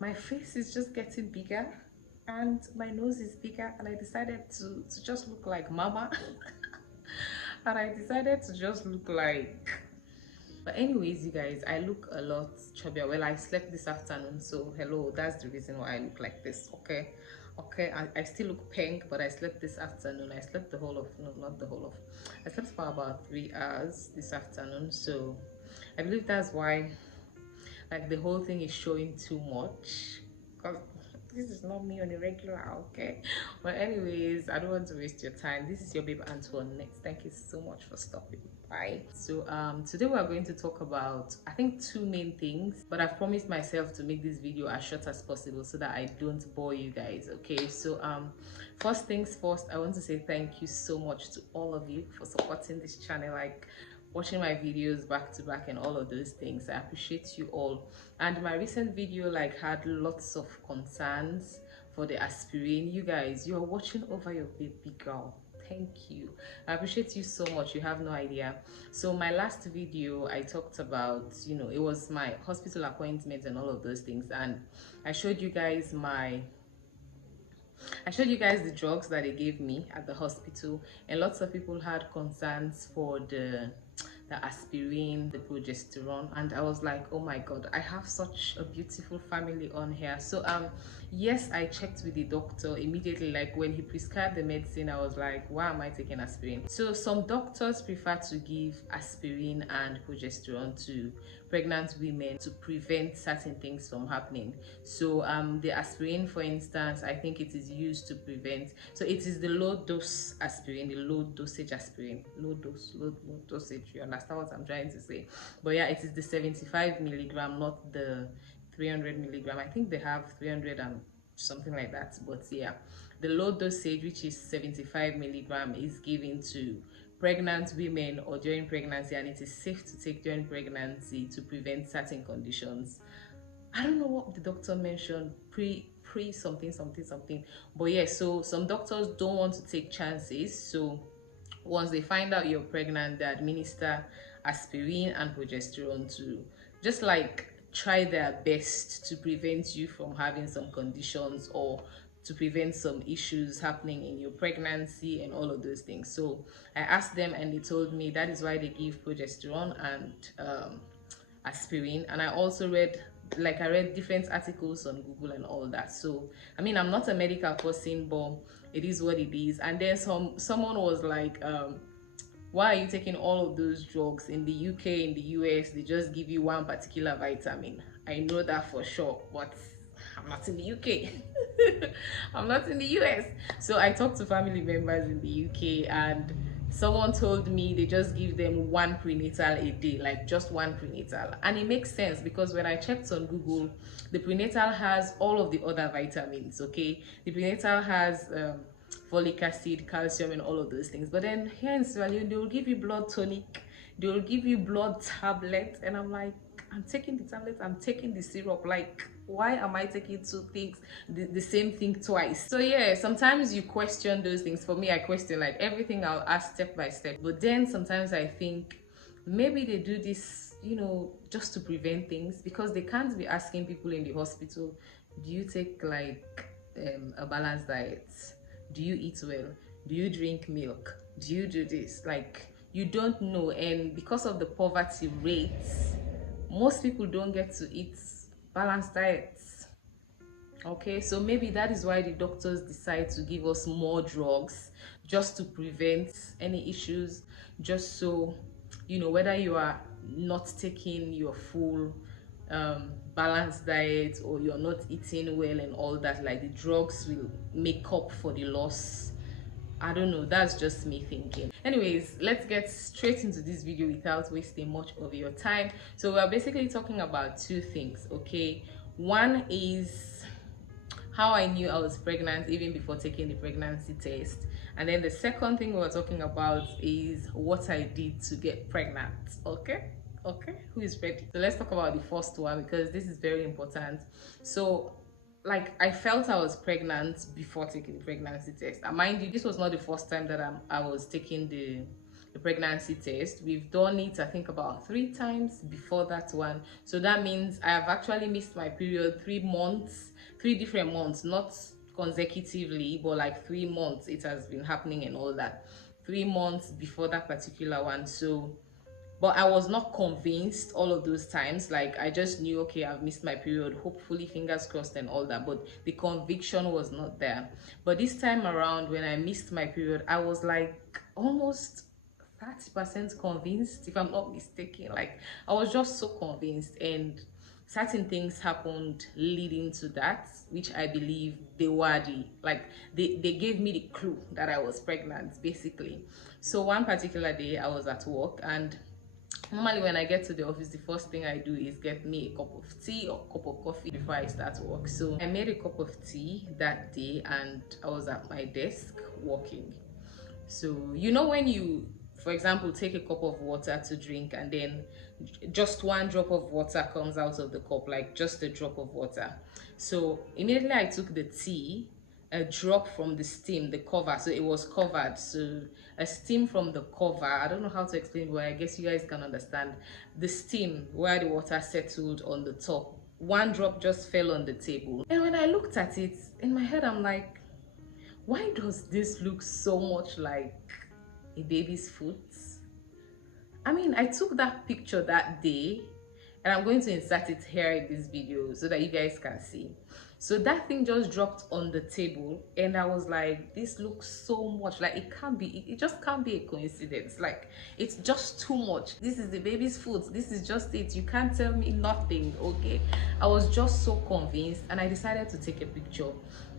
my face is just getting bigger and my nose is bigger, and I decided to just look like mama. And I decided to just look like, but anyways, you guys, I look a lot chubbier. Well, I slept this afternoon, so hello, that's the reason why I look like this. Okay, okay, I still look pink, but I slept this afternoon. I slept the whole of, no, not the whole of, I slept for about 3 hours this afternoon, so I believe that's why, like, the whole thing is showing too much, because this is not me on a regular. Okay, but anyways, I don't want to waste your time. This is your babe Antoinette. Thank you so much for stopping by. So today we are going to talk about, I think, two main things, but I've promised myself to make this video as short as possible so that I don't bore you guys. Okay, so first things first, I want to say thank you so much to all of you for supporting this channel, like watching my videos back to back and all of those things. I appreciate you all. And my recent video like had lots of concerns for the aspirin. You guys, you're watching over your baby girl. Thank you. I appreciate you so much. You have no idea. So my last video, I talked about, you know, it was my hospital appointment and all of those things, and I showed you guys the drugs that they gave me at the hospital, and lots of people had concerns for the aspirin, the progesterone, and I was like, oh my god, I have such a beautiful family on here. So yes, I checked with the doctor immediately. Like when he prescribed the medicine, I was like, why am I taking aspirin? So some doctors prefer to give aspirin and progesterone to pregnant women to prevent certain things from happening. So the aspirin, for instance, I think it is used to prevent, so it is the low dose aspirin, the low dosage aspirin, low dosage, you understand what I'm trying to say? But yeah, it is the 75 milligram, not the 300 milligram. I think they have 300 and something like that, but yeah, the low dosage, which is 75 milligram, is given to pregnant women or during pregnancy, and it is safe to take during pregnancy to prevent certain conditions. I don't know what the doctor mentioned, pre something something something, but yeah, so some doctors don't want to take chances. So once they find out you're pregnant, they administer aspirin and progesterone to just like try their best to prevent you from having some conditions, or to prevent some issues happening in your pregnancy and all of those things. So I asked them and they told me that is why they give progesterone and aspirin. And I also read, like, I read different articles on Google and all that. So I mean, I'm not a medical person, but it is what it is. And then someone was like, why are you taking all of those drugs? In the UK, in the US, they just give you one particular vitamin. I know that for sure, but I'm not in the UK. I'm not in the US. So I talked to family members in the UK, and someone told me they just give them one prenatal a day, like just one prenatal. And it makes sense because when I checked on Google, the prenatal has all of the other vitamins. Okay, the prenatal has folic acid, calcium, and all of those things. But then here in Sierra Leone, they will give you blood tonic, they will give you blood tablet, and I'm like, I'm taking the tablet, I'm taking the syrup. Like, why am I taking two things, the same thing twice? So yeah, sometimes you question those things. For me, I question like everything. I'll ask step by step. But then sometimes I think maybe they do this, you know, just to prevent things, because they can't be asking people in the hospital, do you take like a balanced diet? Do you eat well? Do you drink milk? Do you do this? Like, you don't know. And because of the poverty rates, most people don't get to eat balanced diets. Okay, so maybe that is why the doctors decide to give us more drugs, just to prevent any issues, just so, you know, whether you are not taking your full balanced diet or you're not eating well and all that, like the drugs will make up for the loss. I don't know, that's just me thinking. Anyways, let's get straight into this video without wasting much of your time. So we're basically talking about two things, okay? One is how I knew I was pregnant even before taking the pregnancy test. And then the second thing we're talking about is what I did to get pregnant, okay? Okay, who is ready? So let's talk about the first one, because this is very important. So like, I felt I was pregnant before taking the pregnancy test, and mind you, this was not the first time that I was taking the the pregnancy test. We've done it, I think, about 3 times before that one. So that means I have actually missed my period 3 months, 3 different months, not consecutively, but like 3 months it has been happening and all that. 3 months before that particular one. So but I was not convinced all of those times. Like, I just knew, okay, I've missed my period, hopefully fingers crossed and all that, but the conviction was not there. But this time around, when I missed my period, I was like almost 30% convinced, if I'm not mistaken. Like, I was just so convinced, and certain things happened leading to that, which I believe they were they gave me the clue that I was pregnant, basically. So one particular day I was at work, and normally when I get to the office, the first thing I do is get me a cup of tea or cup of coffee before I start work. So I made a cup of tea that day, and I was at my desk working. So you know, when you, for example, take a cup of water to drink, and then just one drop of water comes out of the cup, like just a drop of water. So immediately I took the tea, a drop from the steam, the cover, so it was covered, so a steam from the cover. I don't know how to explain, but I guess you guys can understand. The steam where the water settled on the top, one drop just fell on the table. And when I looked at it, in my head I'm like, why does this look so much like a baby's foot? I mean, I took that picture that day, and I'm going to insert it here in this video so that you guys can see. So that thing just dropped on the table, and I was like, this looks so much like it can't be, it just can't be a coincidence. Like, it's just too much. This is the baby's foot, this is just it, you can't tell me nothing. Okay, I was just so convinced, and I decided to take a picture.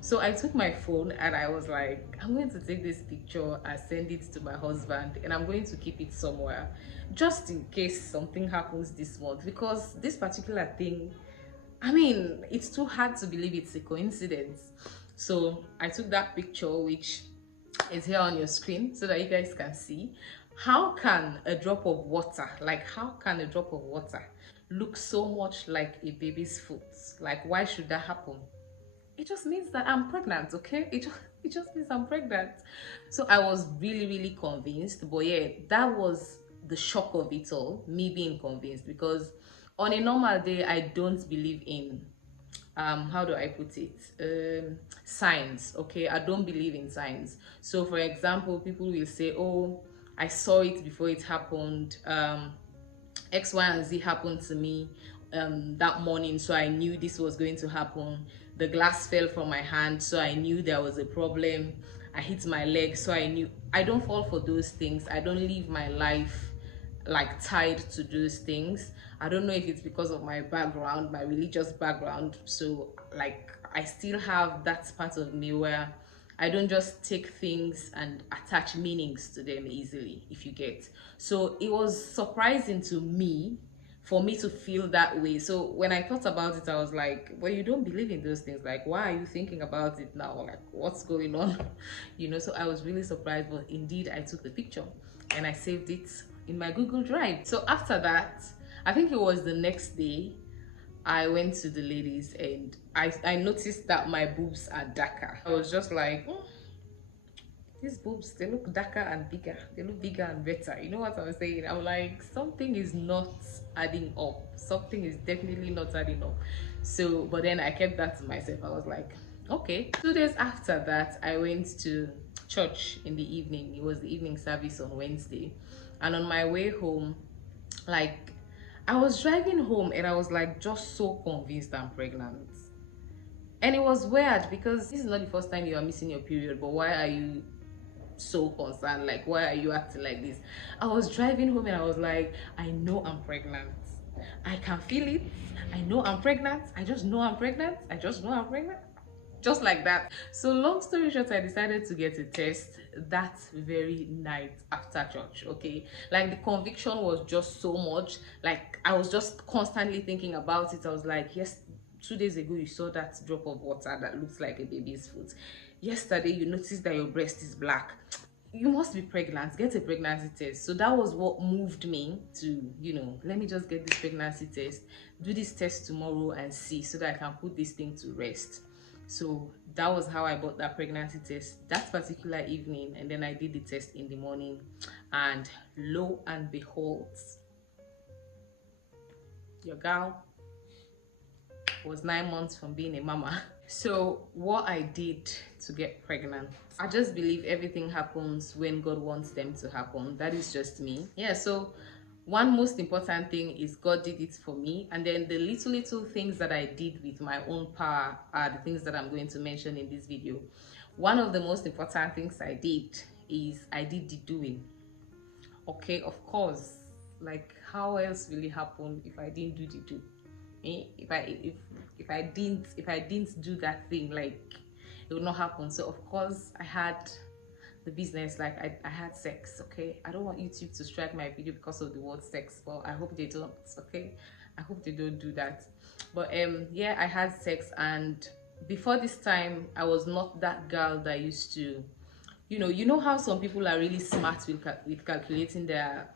So I took my phone, and I was like, I'm going to take this picture and send it to my husband, and I'm going to keep it somewhere just in case something happens this month, because this particular thing, I mean, it's too hard to believe it's a coincidence. So I took that picture, which is here on your screen, so that you guys can see. How can a drop of water, like how can a drop of water look so much like a baby's foot? Like, why should that happen? It just means that I'm pregnant, okay? It just means I'm pregnant. So I was really, really convinced. But yeah, that was the shock of it all, me being convinced, because on a normal day I don't believe in how do I put it, signs. Okay, I don't believe in signs. So for example, people will say, oh, I saw it before it happened, X, Y, and Z happened to me that morning, so I knew this was going to happen. The glass fell from my hand, so I knew there was a problem. I hit my leg, so I knew. I don't fall for those things. I don't live my life like tied to those things. I don't know if it's because of my background, my religious background. So like, I still have that part of me where I don't just take things and attach meanings to them easily, if you get. So it was surprising to me for me to feel that way. So when I thought about it, I was like, well, you don't believe in those things. Like, why are you thinking about it now? Like, what's going on? You know, so I was really surprised, but indeed I took the picture and I saved it in my Google Drive. So after that, I think it was the next day, I went to the ladies, and I noticed that my boobs are darker. I was just like, these boobs, they look darker and bigger. They look bigger and better. You know what I'm saying? I'm like, something is not adding up. Something is definitely not adding up. So, but then I kept that to myself. I was like, okay. 2 days after that, I went to church in the evening. It was the evening service on Wednesday. And on my way home, like, I was driving home, and I was like just so convinced I'm pregnant. And it was weird because this is not the first time you are missing your period, but why are you so concerned? Like, why are you acting like this? I was driving home, and I was like, I know I'm pregnant. I can feel it. I know I'm pregnant. I just know I'm pregnant. I just know I'm pregnant. Just like that. So long story short, I decided to get a test that very night after church. Okay, like, the conviction was just so much. Like, I was just constantly thinking about it. I was like, yes, 2 days ago you saw that drop of water that looks like a baby's foot. Yesterday you noticed that your breast is black. You must be pregnant. Get a pregnancy test. So that was what moved me to, you know, let me just get this pregnancy test, do this test tomorrow and see, so that I can put this thing to rest. So that was how I bought that pregnancy test that particular evening, and then I did the test in the morning, and lo and behold, your girl was 9 months from being a mama. So what I did to get pregnant, I just believe everything happens when God wants them to happen. That is just me. Yeah, so one most important thing is God did it for me, and then the little things that I did with my own power are the things that I'm going to mention in this video. One of the most important things I did is I did the doing. Okay, of course, like how else will it happen if I didn't do the do? If I didn't do that thing, like it would not happen. So of course I had the business, like I had sex. Okay, I don't want YouTube to strike my video because of the word sex, but I hope they don't. Okay, I hope they don't do that. But yeah, I had sex, and before this time I was not that girl that used to, you know how some people are really smart with calculating their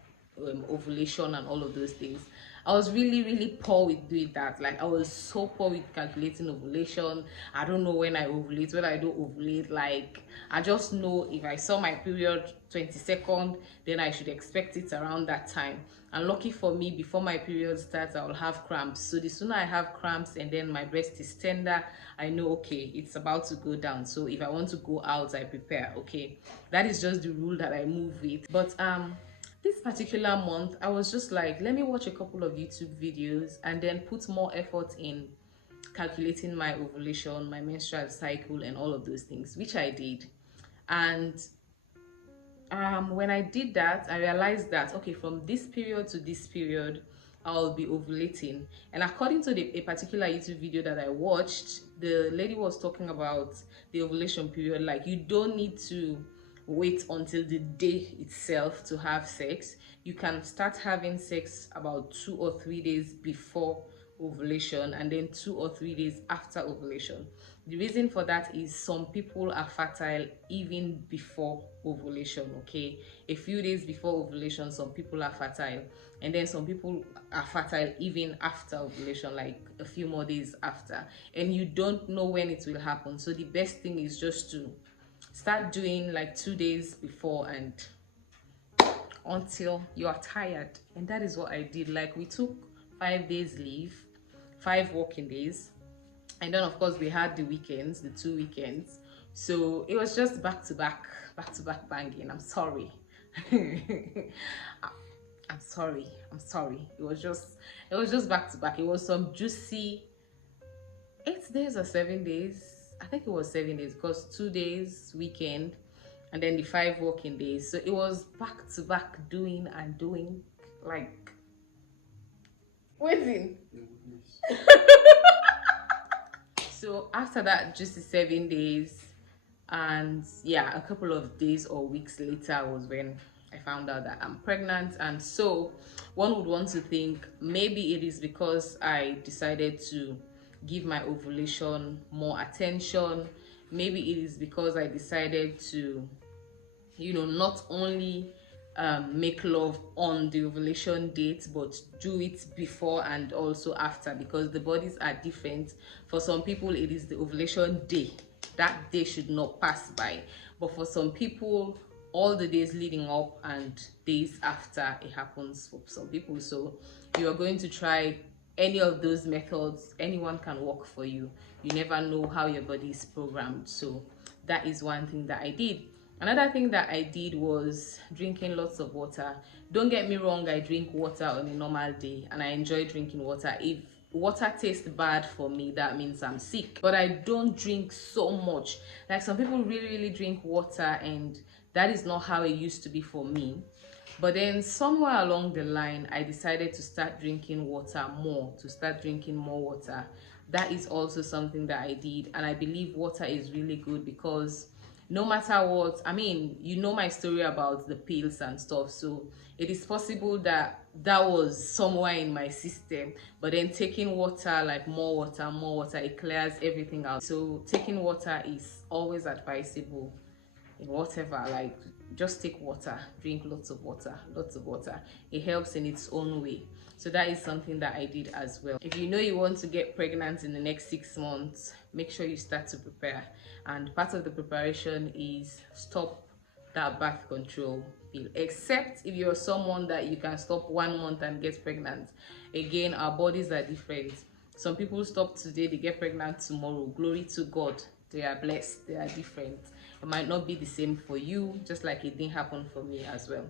ovulation and all of those things. I was really poor with doing that. Like I was so poor with calculating ovulation. I don't know when I ovulate, when I don't ovulate. Like I just know if I saw my period 22nd, then I should expect it around that time. And lucky for me, before my period starts, I will have cramps. So the sooner I have cramps and then my breast is tender, I know, okay, it's about to go down. So if I want to go out, I prepare. Okay, that is just the rule that I move with. But this particular month, I was just like, let me watch a couple of YouTube videos and then put more effort in calculating my ovulation, my menstrual cycle, and all of those things, which I did. And when I did that, I realized that, okay, from this period to this period, I'll be ovulating. And according to a particular YouTube video that I watched, the lady was talking about the ovulation period. Like, you don't need to wait until the day itself to have sex. You can start having sex about 2 or 3 days before ovulation, and then 2 or 3 days after ovulation. The reason for that is some people are fertile even before ovulation. Okay, a few days before ovulation, some people are fertile, and then some people are fertile even after ovulation, like a few more days after, and you don't know when it will happen. So the best thing is just to start doing like 2 days before and until you are tired. And that is what I did. Like, we took 5 days leave, 5 working days, and then of course we had the weekends, the 2 weekends. So it was just back to back banging. I'm sorry. I'm sorry. It was just back to back. It was some juicy 8 days or 7 days. I think it was 7 days, because 2 days weekend and then the 5 working days. So it was back to back, doing and doing, like waiting. So after that, just the 7 days, and yeah, a couple of days or weeks later was when I found out that I'm pregnant. And so one would want to think maybe it is because I decided to give my ovulation more attention. Maybe it is because I decided to, not only make love on the ovulation date, but do it before and also after, because the bodies are different. For some people, it is the ovulation day. That day should not pass by. But for some people, all the days leading up and days after, it happens for some people. So you are going to try any of those methods. Anyone can work for you. You never know how your body is programmed. So that is one thing that I did. Another thing that I did was drinking lots of water. Don't get me wrong, I drink water on a normal day and I enjoy drinking water. If water tastes bad for me, that means I'm sick. But I don't drink so much. Like, some people really drink water, and that is not how it used to be for me. But then somewhere along the line, I decided to start drinking water more, to start drinking more water. That is also something that I did, and I believe water is really good, because no matter what, I mean, you know my story about the pills and stuff, so it is possible that that was somewhere in my system, but then taking water, like more water, it clears everything out. So taking water is always advisable in whatever, like just take water, drink lots of water, lots of water. It helps in its own way. So that is something that I did as well. If you know you want to get pregnant in the next 6 months, make sure you start to prepare. And part of the preparation is stop that birth control pill, except if you're someone that you can stop 1 month and get pregnant. Again, our bodies are different. Some people stop today, they get pregnant tomorrow. Glory to God, they are blessed, they are different. It might not be the same for you, just like it didn't happen for me as well.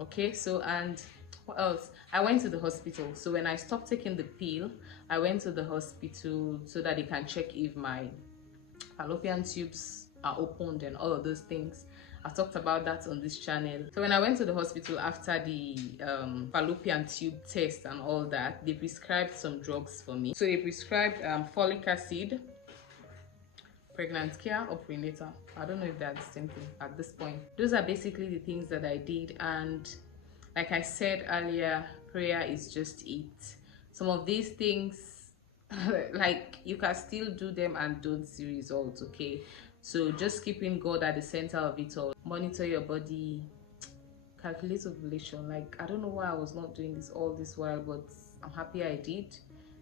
Okay, so, and what else? I went to the hospital. So when I stopped taking the pill, I went to the hospital so that they can check if my fallopian tubes are opened and all of those things. I've talked about that on this channel. So when I went to the hospital after the fallopian tube test and all that, they prescribed some drugs for me. So they prescribed folic acid, pregnant care, or prenatal. I don't know if they're the same thing at this point. Those are basically the things that I did, and like I said earlier, prayer is just it. Some of these things, like, you can still do them and don't see results, okay? So just keeping God at the center of it all. Monitor your body, calculate ovulation. Like, I don't know why I was not doing this all this while, but I'm happy I did.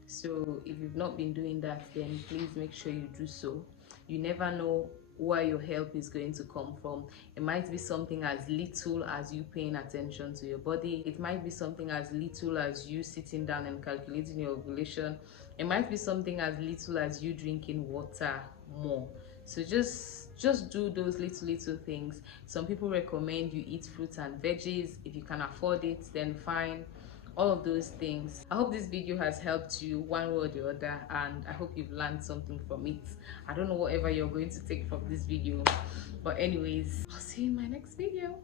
So if you've not been doing that, then please make sure you do so. You never know where your help is going to come from. It might be something as little as you paying attention to your body. It might be something as little as you sitting down and calculating your ovulation. It might be something as little as you drinking water more. So just do those little things. Some people recommend you eat fruits and veggies. If you can afford it, then fine. All of those things. I hope this video has helped you one way or the other, and I hope you've learned something from it. I don't know whatever you're going to take from this video, but anyways, I'll see you in my next video.